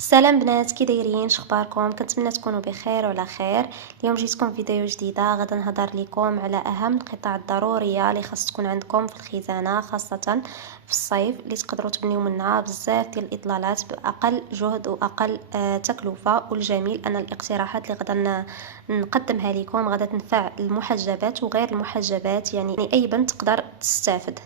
سلام بنات، كي دايرين؟ شخباركم؟ كنتمنى تكونوا بخير وعلى خير. اليوم جيتكم فيديو جديده، غادا نهضر لكم على اهم القطع الضروريه اللي خاص تكون عندكم في الخزانه، خاصه في الصيف، اللي تقدروا تبنيو منها بزاف ديال الاطلالات باقل جهد واقل تكلفه. والجميل ان الاقتراحات اللي غادا نقدمها لكم غادا تنفع المحجبات وغير المحجبات، يعني اي بنت تقدر تستافد.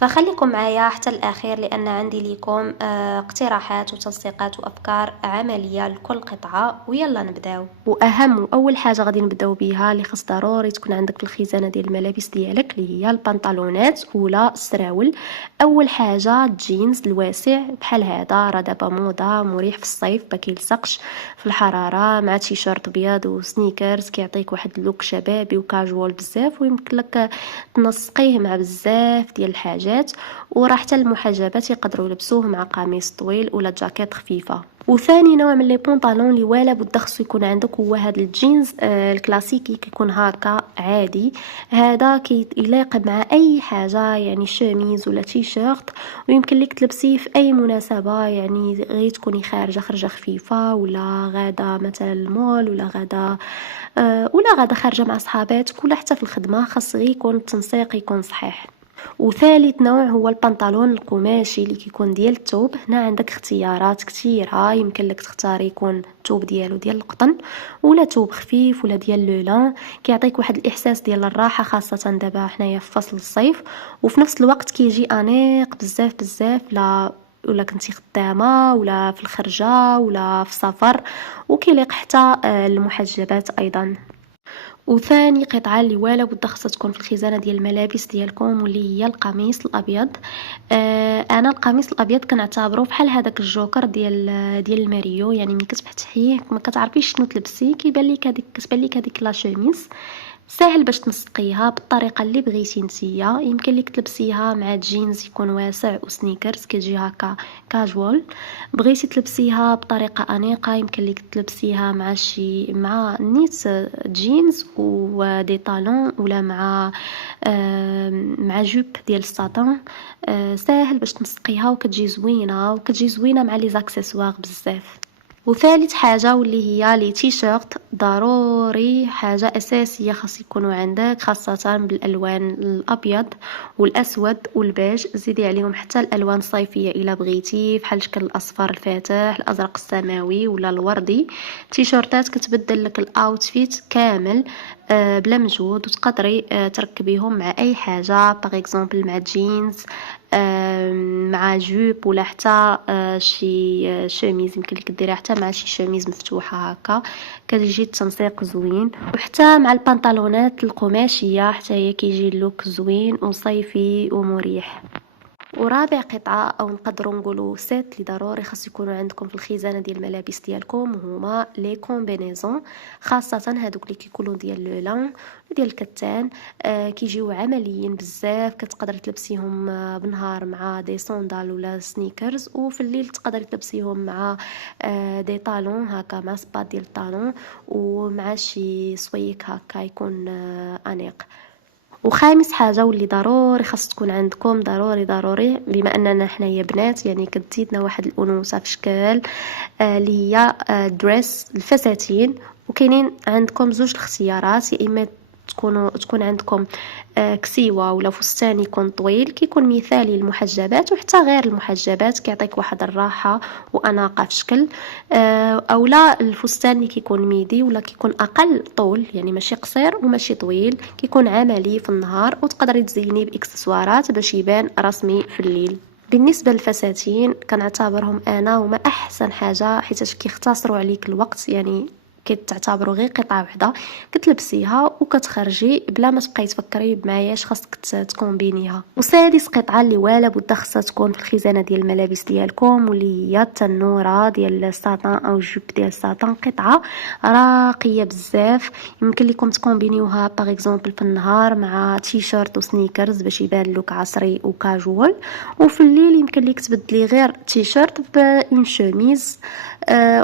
فخليكم معايا حتى الاخير، لان عندي ليكم اقتراحات وتنسيقات وافكار عمليه لكل قطعه. ويلا نبداو. واهم واول حاجه غادي نبداو بها اللي خاص ضروري تكون عندك في الخزانه ديال الملابس ديالك، اللي هي البنطلونات ولا السراول. اول حاجه الجينز الواسع بحال هذا، راه دابا موضه، مريح في الصيف، ما كيلصقش في الحراره، مع تيشيرت ابيض وسنيكرز كيعطيك واحد اللوك شبابي وكاجوال بزاف، ويمكن لك تنسقيه مع بزاف ديال الحاجات. وراه حتى المحجبات يقدروا يلبسوه مع قميص طويل ولا جاكيت خفيفه. وثاني نوع من لي بونطالون اللي ولا بد خصو يكون عندك هو هذا الجينز الكلاسيكي، كيكون هكا عادي. هذا كيليق مع اي حاجه، يعني شوميز ولا تيشيرت، ويمكن لك تلبسيه في اي مناسبه، يعني غير تكوني خارجه خرجه خفيفه، ولا غاده مثلا المول، ولا غاده خارجه مع صحاباتك، ولا حتى في الخدمه. خاص غير يكون التنسيق يكون صحيح. وثالث نوع هو البنطلون القماشي اللي كيكون ديال الثوب. هنا عندك اختيارات كثيره، يمكن لك تختاري يكون الثوب ديالو ديال القطن، ولا ثوب خفيف، ولا ديال لولان. كيعطيك واحد الاحساس ديال الراحه، خاصه دابا حنايا في فصل الصيف. وفي نفس الوقت كيجي انيق بزاف بزاف، ولا كنتي خدامه، ولا في الخرجه، ولا في سفر. وكيليق حتى المحجبات ايضا. وثاني قطعه اللي ولا بد خاصها تكون في الخزانه ديال الملابس ديالكم، واللي هي القميص الابيض. انا القميص الابيض كنعتبره بحال هذاك الجوكر ديال الماريو، يعني ملي كتفتحيه ما كتعرفيش شنو تلبسي، كتبان لك هذيك لا شوميز. ساهل باش تنسقيها بالطريقه اللي بغيتي نتيا. يمكن لك تلبسيها مع جينز يكون واسع وسنيكرز كتجي هكا كاجوال. بغيتي تلبسيها بطريقه انيقه، يمكن لك تلبسيها مع نيت جينز ودي طالون، ولا مع جوب ديال الساتان. ساهل باش تنسقيها وكتجي زوينه مع لي زاكسيسوار بزاف. وثالث حاجه واللي هي لي تيشيرت، ضروري حاجه اساسيه خاص يكونوا عندك، خاصه بالالوان الابيض والاسود والبيج. زيدي عليهم حتى الالوان الصيفيه الا بغيتي، بحال شكل الاصفر الفاتح، الازرق السماوي، ولا الوردي. تيشيرتات كتبدل لك الاوتفيت كامل بلا مجهود، وتقدري تركبيهم مع اي حاجه، باغ اكزومبل مع جينز، مع جوب، ولا حتى شي شوميز. يمكن لك ديريها حتى مع شي شوميز مفتوحه هكا، كتجي التنسيق زوين. وحتى مع البنطلونات القماشيه حتى هي كيجي اللوك زوين وصيفي ومريح. ورابع قطعه او نقدروا نقولوا سيت اللي ضروري خاص يكونوا عندكم في الخزانه ديال الملابس ديالكم هما لي كومبينيزون، خاصه هذوك اللي كيكونوا ديال لولان ديال الكتان. كيجيو عمليين بزاف، كتقدر تلبسيهم بالنهار مع دي صوندال ولا سنيكرز، وفي الليل تقدر تلبسيهم مع دي طالون هكا، مع سبات ديال الطالون، ومع شي سويك هكا يكون انيق. وخامس حاجه واللي ضروري خاص تكون عندكم، ضروري بما اننا حنايا بنات، يعني كتزيدنا واحد الانوثه في شكل، اللي هي دريس الفساتين. وكاينين عندكم زوج الاختيارات، يا اما تكون عندكم كسيوه ولا فستان يكون طويل، كيكون مثالي للمحجبات وحتى غير المحجبات، كيعطيك واحد الراحه واناقه في شكل. او لا الفستان اللي كيكون ميدي ولا كيكون اقل طول، يعني ماشي قصير وماشي طويل، كيكون عملي في النهار، وتقدري تزينيه باكسسوارات باش يبان رسمي في الليل. بالنسبه للفساتين كنعتبرهم انا هما احسن حاجه، حيت كيختصروا عليك الوقت، يعني كتعتبروا غير قطعه واحده كتلبسيها وكتخرجي بلا ما تبقاي تفكري بمعاياش خاصك تكومبينيها. وسادس قطعه اللي ولا بد خاصها تكون في الخزانه ديال الملابس ديالكم، واللي هي التنوره ديال الساتان او جوب ديال الساتان. قطعه راقيه بزاف، يمكن لكم تكومبينيوها باغ اكزومبل في النهار مع تيشيرت وسنيكرز باش يبان لوك عصري وكاجوال، وفي الليل يمكن لك تبدلي غير تيشيرت بان شوميز،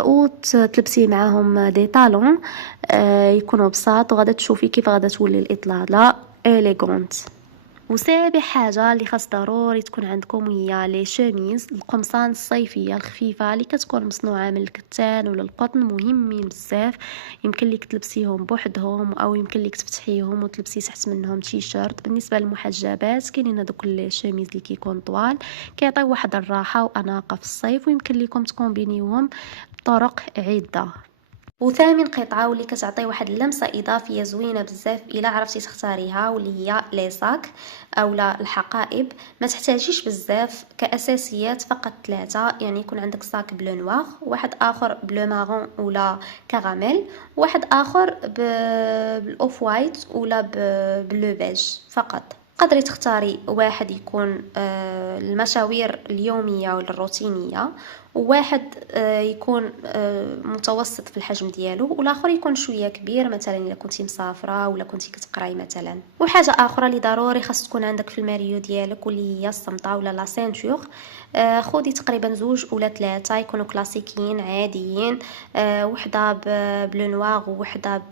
وتلبسي معاهم دي طالون يكونوا بساط، وغادا تشوفي كيف غادا تولي الاطلاله اليغونت. وسابع حاجه اللي خاص ضروري تكون عندكم هي لي شوميز، القمصان الصيفيه الخفيفه اللي كتكون مصنوعه من الكتان ولا القطن، مهمين بزاف. يمكن لك تلبسيهم بوحدهم او يمكن لك تفتحيهم وتلبسي تحت منهم تيشيرت. بالنسبه للمحجبات كاينين هذوك لي شوميز اللي كيكون طوال، كيعطيو واحد الراحه واناقه في الصيف، ويمكن لكم تكومبينيوهم بطرق عده. وثامن قطعه واللي كتعطي واحد اللمسه اضافيه زوينه بزاف الا عرفتي تختاريها، واللي هي لي صاك اولا الحقائب. ما تحتاجيش بزاف، كاساسيات فقط 3، يعني يكون عندك صاك بلو نوار، واحد اخر بلو مارون ولا كراميل، واحد اخر بالاوف وايت ولا بلو بيج فقط. تقدري تختاري واحد يكون المشاوير اليوميه ولا الروتينيه، وواحد يكون متوسط في الحجم ديالو، والاخر يكون شويه كبير مثلا الا كنتي مسافره ولا كنتي كتقراي مثلا. وحاجه اخرى اللي ضروري خاص تكون عندك في الماريو ديالك واللي هي الصمطه ولا لا سينتور. خذي تقريبا 2 ولا 3 يكونوا كلاسيكيين عاديين، وحده بلو نوار ووحده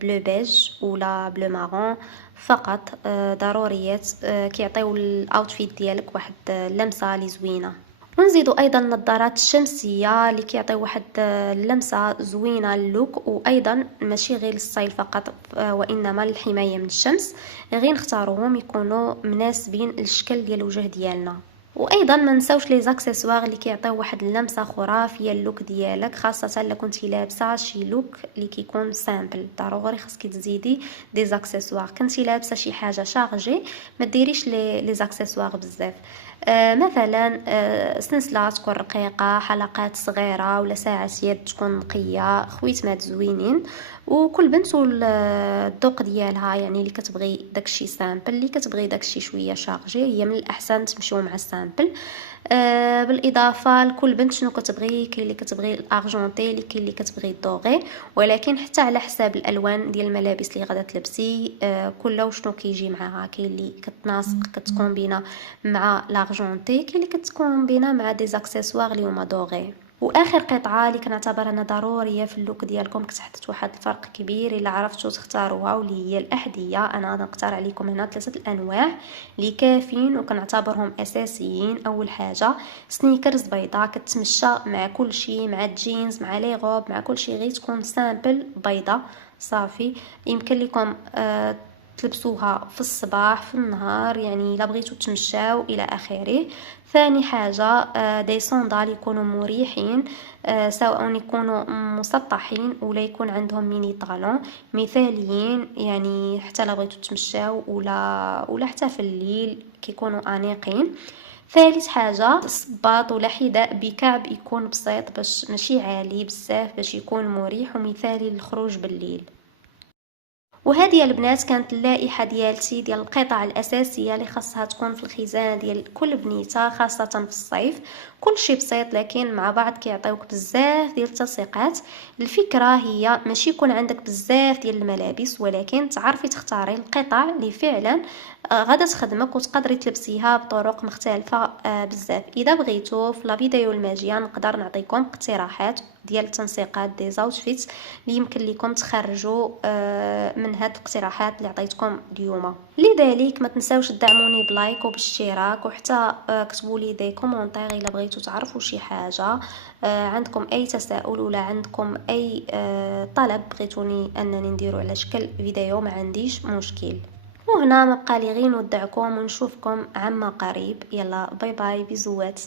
بلو بيج ولا بلو مارون فقط. ضروريات كيعطيو الاوتفيت ديالك واحد اللمسه اللي زوينه. ونزيدو ايضا النظارات الشمسيه اللي كيعطيو واحد اللمسه زوينه للوك، وايضا ماشي غير الستايل فقط وانما للحمايه من الشمس. غير نختاروهم يكونوا مناسبين للشكل ديال الوجه ديالنا. وايضا ما نساوش لي زاكسيسوار اللي كيعطيو واحد اللمسه خرافيه للوك ديالك، خاصه الا كنتي لابسه شي لوك اللي كيكون سامبل. ضروري خاصك تزيدي دي زاكسيسوار. كنتي لابسه شي حاجه شارجي ما ديريش لي زاكسيسوار بزاف. مثلا سلسله تكون رقيقه، حلقات صغيره ولا ساعه يد تكون نقيه، خويتمات زوينين. وكل بنت الذوق ديالها، يعني اللي كتبغي داكشي سامبل، اللي كتبغي داكشي شويه شارجي، هي من الاحسن تمشيو مع السامبل. بالاضافه لكل بنت شنو كتبغي، كاين اللي كتبغي الارجونتي، اللي كاين اللي كتبغي الدوغي، ولكن حتى على حساب الالوان ديال الملابس اللي غادا تلبسي كله وشنو كيجي معها. كاين اللي كتناسق كتكومبينا مع لارجونتي، كاين اللي كتكومبينا مع دي زاكسيسوار اللي هما دوغي. واخر قطعه اللي كنعتبر انها ضروريه في اللوك ديالكم، كتحدث واحد الفرق كبير الا عرفتوا تختاروها، واللي هي الاحذيه. انا غنختار عليكم هنا 3 الانواع اللي كافيين وكنعتبرهم اساسيين. اول حاجه سنيكرز بيضاء، كتمشى مع كل شيء، مع الجينز مع لي غوب مع كل شيء، غير تكون سامبل بيضاء صافي. يمكن لكم تلبسوها في الصباح في النهار، يعني الا بغيتو تمشاو الى اخره. ثاني حاجه دي صوندال يكونوا مريحين، سواء يكونوا مسطحين ولا يكون عندهم ميني طالون مثاليين، يعني حتى لا بغيتو تمشاو ولا حتى في الليل كيكونوا انيقين. ثالث حاجه صباط ولا حذاء بكعب يكون بسيط، باش ماشي عالي بزاف، باش يكون مريح ومثالي للخروج بالليل. وهذه البنات كانت اللائحه ديالتي ديال القطع الاساسيه اللي خاصها تكون في الخزانه ديال كل بنيته، خاصه في الصيف. كل شيء بسيط لكن مع بعض كيعطيوك بزاف ديال التنسيقات. الفكره هي ماشي يكون عندك بزاف ديال الملابس، ولكن تعرفي تختاري القطع اللي فعلا غادا تخدمك وتقدري تلبسيها بطرق مختلفه بزاف. اذا بغيتو في لا فيديو الماجيه نقدر نعطيكم اقتراحات ديال التنسيقات دي زاوتفيت اللي يمكن لكم تخرجوا من هاد الاقتراحات اللي عطيتكم اليوم. لذلك ما تنساوش تدعموني بلايك وبالاشتراك، وحتى كتبوا لي دي كومونتير الا بغيتوا تعرفوا شي حاجه، عندكم اي تساؤل ولا عندكم اي طلب بغيتوني انني نديرو على شكل فيديو، ما عنديش مشكل. وهنا ما بقى لي غير نودعكم ونشوفكم عما قريب. يلا باي باي، بيزوات.